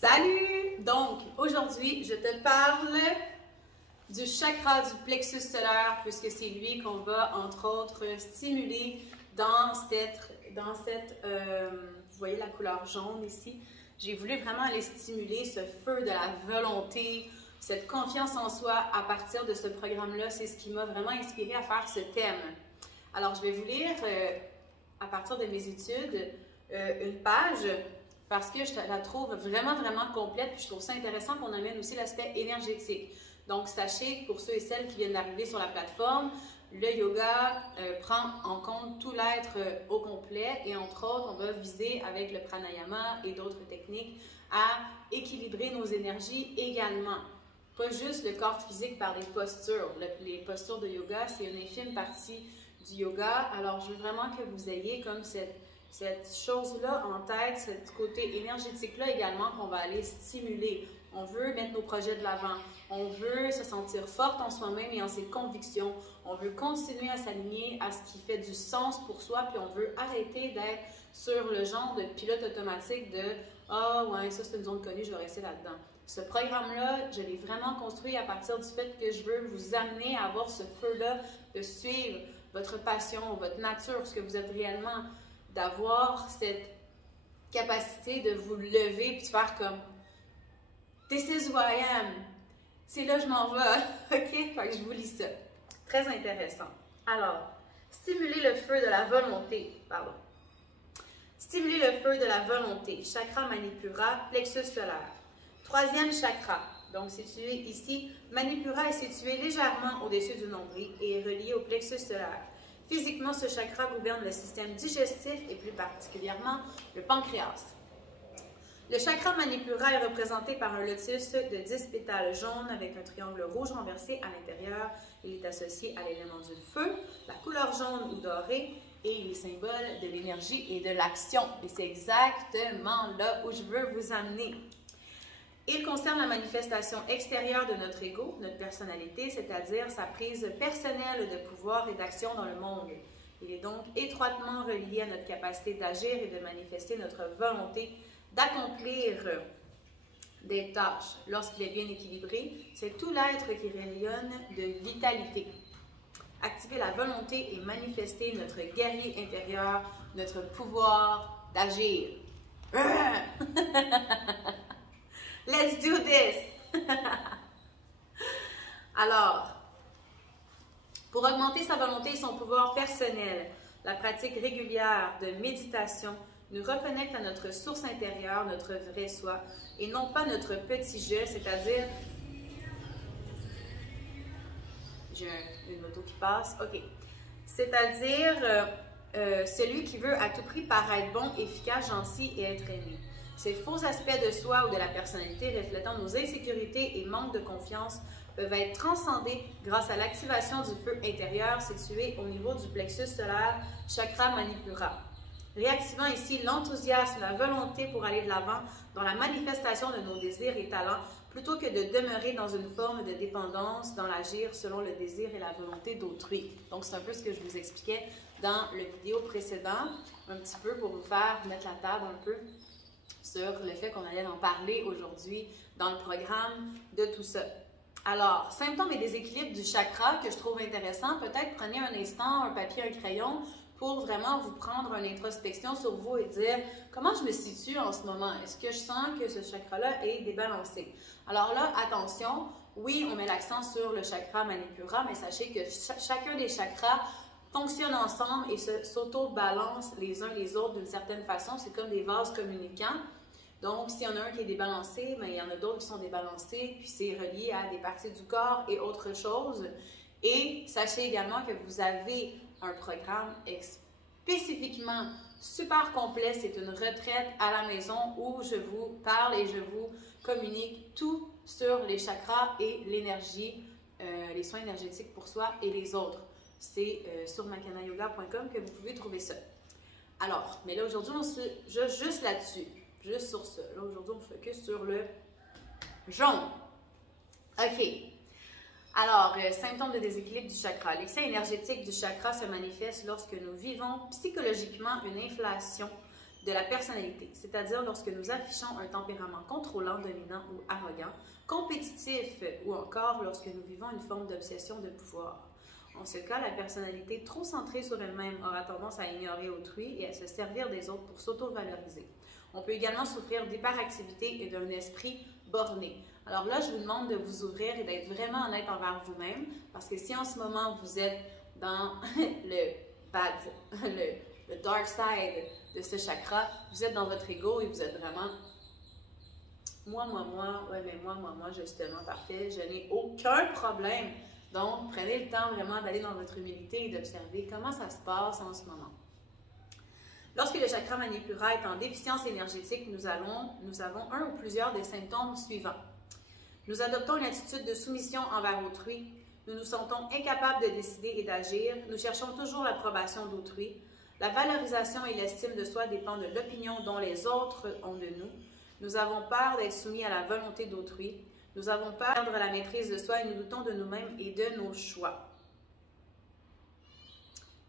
Salut! Donc, aujourd'hui, je te parle du chakra du plexus solaire, puisque c'est lui qu'on va, entre autres, stimuler dans vous voyez la couleur jaune ici. J'ai voulu vraiment aller stimuler ce feu de la volonté, cette confiance en soi à partir de ce programme-là. C'est ce qui m'a vraiment inspiré à faire ce thème. Alors, je vais vous lire, à partir de mes études, une page, parce que je la trouve vraiment complète, puis je trouve ça intéressant qu'on amène aussi l'aspect énergétique. Donc, sachez, pour ceux et celles qui viennent d'arriver sur la plateforme, le yoga prend en compte tout l'être au complet et entre autres, on va viser avec le pranayama et d'autres techniques à équilibrer nos énergies également. Pas juste le corps physique par les postures. Les postures de yoga, c'est une infime partie du yoga. Alors, je veux vraiment que vous ayez comme cette chose-là en tête, ce côté énergétique-là également qu'on va aller stimuler. On veut mettre nos projets de l'avant. On veut se sentir forte en soi-même et en ses convictions. On veut continuer à s'aligner à ce qui fait du sens pour soi, puis on veut arrêter d'être sur le genre de pilote automatique de « Ah, ouais, ça c'est une zone connue, je vais rester là-dedans ». Ce programme-là, je l'ai vraiment construit à partir du fait que je veux vous amener à avoir ce feu-là, de suivre votre passion, votre nature, ce que vous êtes réellement, d'avoir cette capacité de vous lever et de faire comme « This is who I am ». C'est là que je m'en vais, ok? Fait que je vous lis ça. Très intéressant. Alors, stimuler le feu de la volonté. Pardon. Stimuler le feu de la volonté. Chakra Manipura, plexus solaire. Troisième chakra, donc situé ici. Manipura est situé légèrement au-dessus du nombril et est relié au plexus solaire. Physiquement, ce chakra gouverne le système digestif et plus particulièrement le pancréas. Le chakra Manipura est représenté par un lotus de 10 pétales jaunes avec un triangle rouge renversé à l'intérieur. Il est associé à l'élément du feu, la couleur jaune ou dorée, et il est symbole de l'énergie et de l'action. Et c'est exactement là où je veux vous amener. Il concerne la manifestation extérieure de notre ego, notre personnalité, c'est-à-dire sa prise personnelle de pouvoir et d'action dans le monde. Il est donc étroitement relié à notre capacité d'agir et de manifester notre volonté d'accomplir des tâches. Lorsqu'il est bien équilibré, c'est tout l'être qui rayonne de vitalité. Activer la volonté et manifester notre guerrier intérieur, notre pouvoir d'agir. Let's do this! Alors, pour augmenter sa volonté et son pouvoir personnel, la pratique régulière de méditation nous reconnecte à notre source intérieure, notre vrai soi, et non pas notre petit jeu, c'est-à-dire... J'ai une moto qui passe, ok. C'est-à-dire celui qui veut à tout prix paraître bon, efficace, gentil et être aimé. Ces faux aspects de soi ou de la personnalité reflétant nos insécurités et manque de confiance peuvent être transcendés grâce à l'activation du feu intérieur situé au niveau du plexus solaire, chakra Manipura. Réactivant ici l'enthousiasme, la volonté pour aller de l'avant dans la manifestation de nos désirs et talents, plutôt que de demeurer dans une forme de dépendance, dans l'agir selon le désir et la volonté d'autrui. Donc, c'est un peu ce que je vous expliquais dans le vidéo précédent, un petit peu pour vous faire mettre la table un peu sur le fait qu'on allait en parler aujourd'hui dans le programme de tout ça. Alors, symptômes et déséquilibres du chakra que je trouve intéressant, peut-être prenez un instant, un papier, un crayon, pour vraiment vous prendre une introspection sur vous et dire comment je me situe en ce moment. Est-ce que je sens que ce chakra-là est débalancé? Alors là, attention, oui, on met l'accent sur le chakra Manipura, mais sachez que chacun des chakras fonctionne ensemble et s'auto-balancent les uns les autres d'une certaine façon. C'est comme des vases communicants. Donc, s'il y en a un qui est débalancé, mais il y en a d'autres qui sont débalancés, puis c'est relié à des parties du corps et autre chose. Et sachez également que vous avez un programme spécifiquement super complet. C'est une retraite à la maison où je vous parle et je vous communique tout sur les chakras et l'énergie, les soins énergétiques pour soi et les autres. C'est sur makanayoga.com que vous pouvez trouver ça. Alors, mais là aujourd'hui, on se juste là-dessus, juste sur ça. Là aujourd'hui, on focus sur le jaune. OK. Alors, symptômes de déséquilibre du chakra. L'excès énergétique du chakra se manifeste lorsque nous vivons psychologiquement une inflation de la personnalité, c'est-à-dire lorsque nous affichons un tempérament contrôlant, dominant ou arrogant, compétitif ou encore lorsque nous vivons une forme d'obsession de pouvoir. En ce cas, la personnalité trop centrée sur elle-même aura tendance à ignorer autrui et à se servir des autres pour s'auto-valoriser. On peut également souffrir d'hyperactivité et d'un esprit borné. Alors là, je vous demande de vous ouvrir et d'être vraiment honnête envers vous-même, parce que si en ce moment vous êtes dans le dark side de ce chakra, vous êtes dans votre ego et vous êtes vraiment moi, ouais, mais moi, justement, parfait, je n'ai aucun problème. Donc, prenez le temps vraiment d'aller dans votre humilité et d'observer comment ça se passe en ce moment. Lorsque le chakra Manipura est en déficience énergétique, nous avons un ou plusieurs des symptômes suivants. Nous adoptons une attitude de soumission envers autrui. Nous nous sentons incapables de décider et d'agir. Nous cherchons toujours l'approbation d'autrui. La valorisation et l'estime de soi dépendent de l'opinion dont les autres ont de nous. Nous avons peur d'être soumis à la volonté d'autrui. Nous avons peur de perdre la maîtrise de soi et nous doutons de nous-mêmes et de nos choix.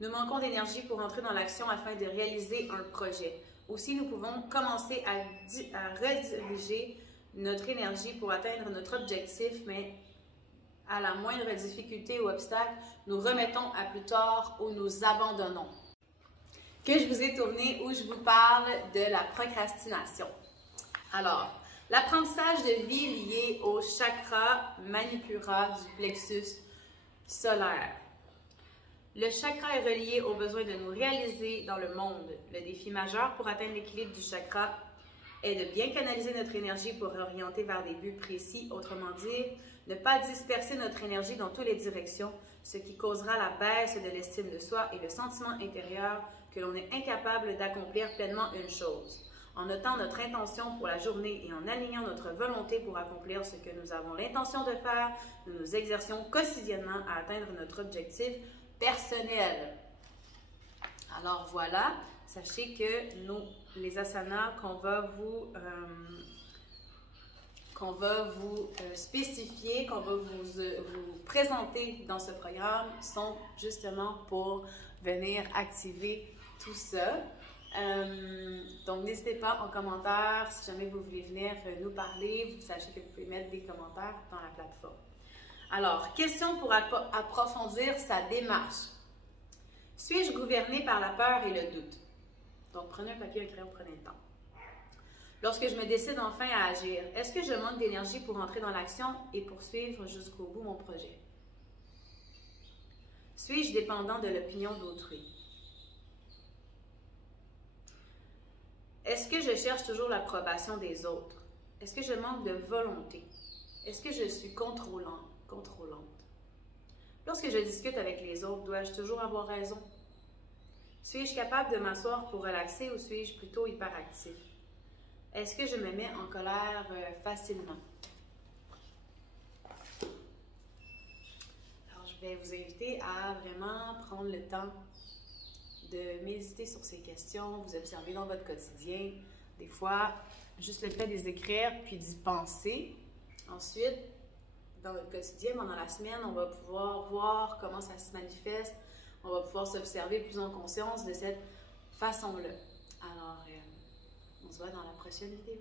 Nous manquons d'énergie pour entrer dans l'action afin de réaliser un projet. Aussi, nous pouvons commencer à rediriger notre énergie pour atteindre notre objectif, mais à la moindre difficulté ou obstacle, nous remettons à plus tard ou nous abandonnons. Que je vous ai tourné où je vous parle de la procrastination. Alors, l'apprentissage de vie lié au chakra Manipura du plexus solaire. Le chakra est relié au besoin de nous réaliser dans le monde. Le défi majeur pour atteindre l'équilibre du chakra est de bien canaliser notre énergie pour orienter vers des buts précis, autrement dit, ne pas disperser notre énergie dans toutes les directions, ce qui causera la baisse de l'estime de soi et le sentiment intérieur que l'on est incapable d'accomplir pleinement une chose. En notant notre intention pour la journée et en alignant notre volonté pour accomplir ce que nous avons l'intention de faire, nous nous exercions quotidiennement à atteindre notre objectif personnel. Alors voilà, sachez que les asanas qu'on va vous spécifier, qu'on va vous présenter dans ce programme sont justement pour venir activer tout ça. Donc, n'hésitez pas en commentaire si jamais vous voulez venir nous parler. Vous sachez que vous pouvez mettre des commentaires dans la plateforme. Alors, question pour approfondir sa démarche. Suis-je gouverné par la peur et le doute? Donc, prenez un papier et un crayon, prenez le temps. Lorsque je me décide enfin à agir, est-ce que je manque d'énergie pour entrer dans l'action et poursuivre jusqu'au bout mon projet? Suis-je dépendant de l'opinion d'autrui? Est-ce que je cherche toujours l'approbation des autres? Est-ce que je manque de volonté? Est-ce que je suis contrôlante? Lorsque je discute avec les autres, dois-je toujours avoir raison? Suis-je capable de m'asseoir pour relaxer ou suis-je plutôt hyperactif? Est-ce que je me mets en colère facilement? Alors, je vais vous inviter à vraiment prendre le temps de méditer sur ces questions, vous observer dans votre quotidien. Des fois, juste le fait de les écrire puis d'y penser. Ensuite, dans notre quotidien, pendant la semaine, on va pouvoir voir comment ça se manifeste. On va pouvoir s'observer plus en conscience de cette façon-là. Alors, on se voit dans la prochaine vidéo.